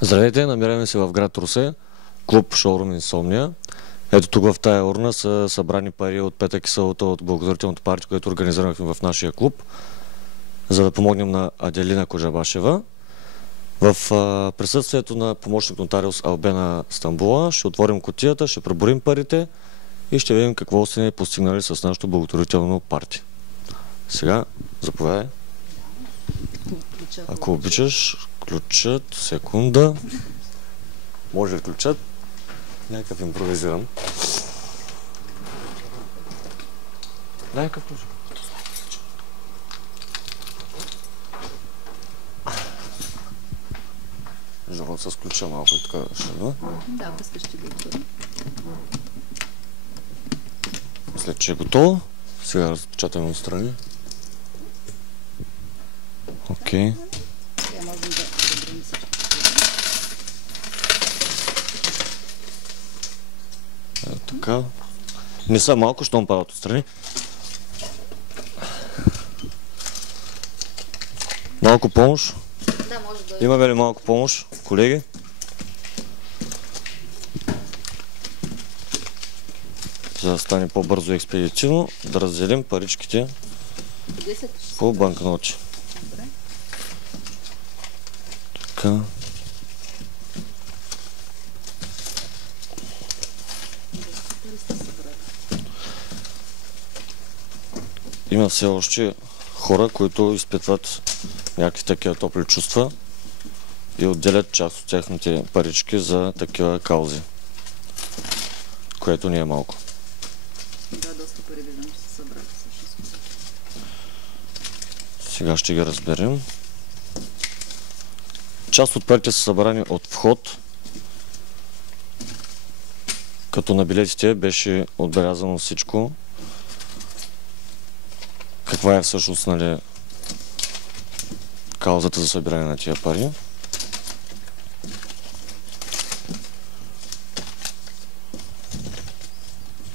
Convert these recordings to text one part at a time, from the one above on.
Здравейте, намираме се в град Русе, клуб Шоурум Инсомния. Ето тук в тая урна са събрани пари от петък и събота от благотворителната партия, която организирахме в нашия клуб, за да помогнем на Аделина Коджабашева. В присъствието на помощник нотариус Албена Стамбула ще отворим кутията, ще преборим парите и ще видим какво сте постигнали с нашото благотворително партия. Сега, заповядай. Ако обичаш, ключът, секунда. Може ли ключът? Някакъв импровизирам. Някакъв ключ. Живот с ключа малко и така ще да? Да, искаш ще го отворим. След че е готово, сега разпечатаме отстрани. Окей. Сега можем да преборим всички. Ето така. Не са малко, щом падат отстрани. Малко помощ. Да, може да... Имаме ли малко помощ, колеги? За да стане по-бързо и експедитивно, да разделим паричките 10. по банкноти. Добре. Така. Има все още хора, които изпитват някакви такива топли чувства и отделят част от техните парички за такива каузи, което не е малко. Да, доста пари виждам, че се събрали всъщност. Сега ще ги разберем. Част от парите са събрани от вход, като на билетите беше отбелязано всичко. Каква е всъщност, нали, каузата за събиране на тия пари.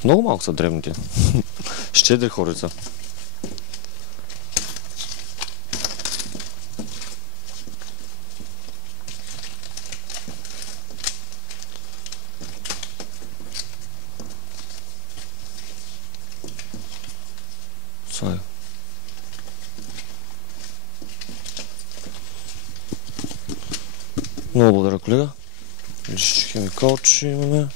Много малко са дребните. Щедри хорица. Много благодаря, колега. Виж, химикалчи имаме.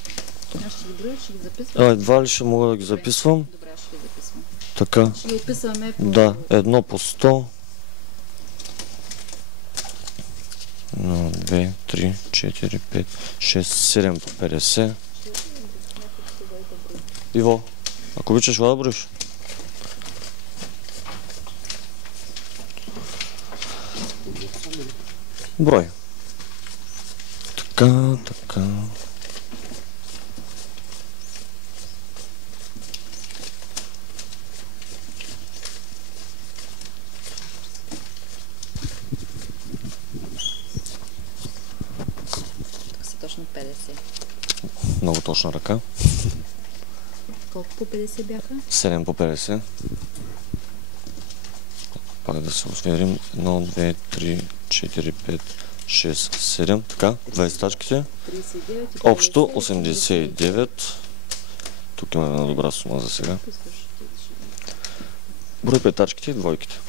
Аз ще ги броя, ще ги записвам. Едва ли ще мога да ги записвам. Добре, аз ще ги записвам. Така. Ще ги описваме по... Да, 1 по 100. 1, 2, 3, 4, 5, 6, 7 по 50. Иво, ако обичаш, да броиш. Брой. Така, така. Тук са точно 50. Много точна ръка. Колко по 50 бяха? 7 по 50. Пак да се осверим. 1, 2, 3, 4, 5, 6, 7. Така, 20 тачките. 39. Общо 89. Тук имаме една добра сума за сега. Брой петачките и двойките.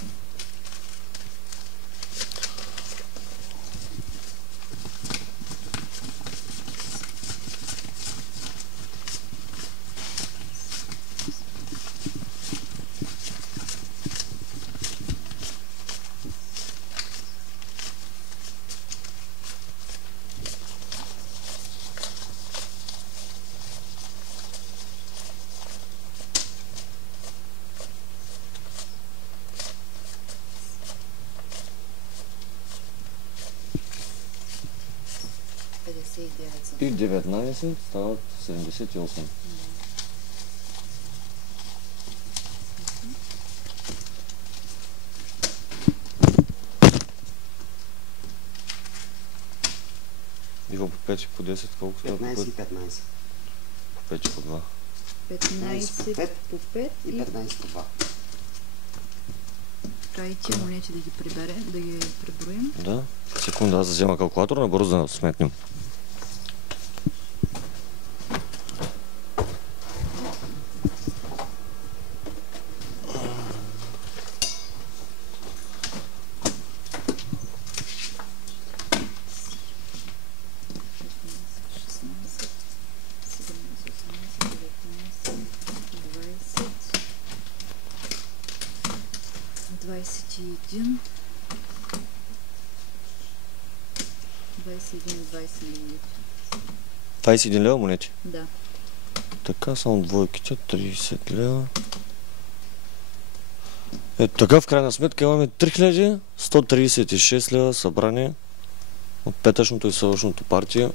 И 19 стават 78. Иво по 5 и по 10 колко става? 15 и 15. По 5 и по 2. 15 по 5 и 15 по 2. Така и тия монети да ги приберем, да ги преброим. Да. Секунда, аз взема калкулатор, набързо да сметнем. Двадесет и един, 20 милиметра. 21 лева монети. Да. Така, само двойките, 30 лева. Ето така, в крайна сметка имаме 3136 лева събрани от петъчното и съвършното партия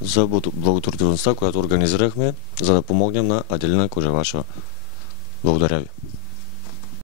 за благотворителността, която организирахме, за да помогнем на Аделина Кожевашева. Благодаря ви.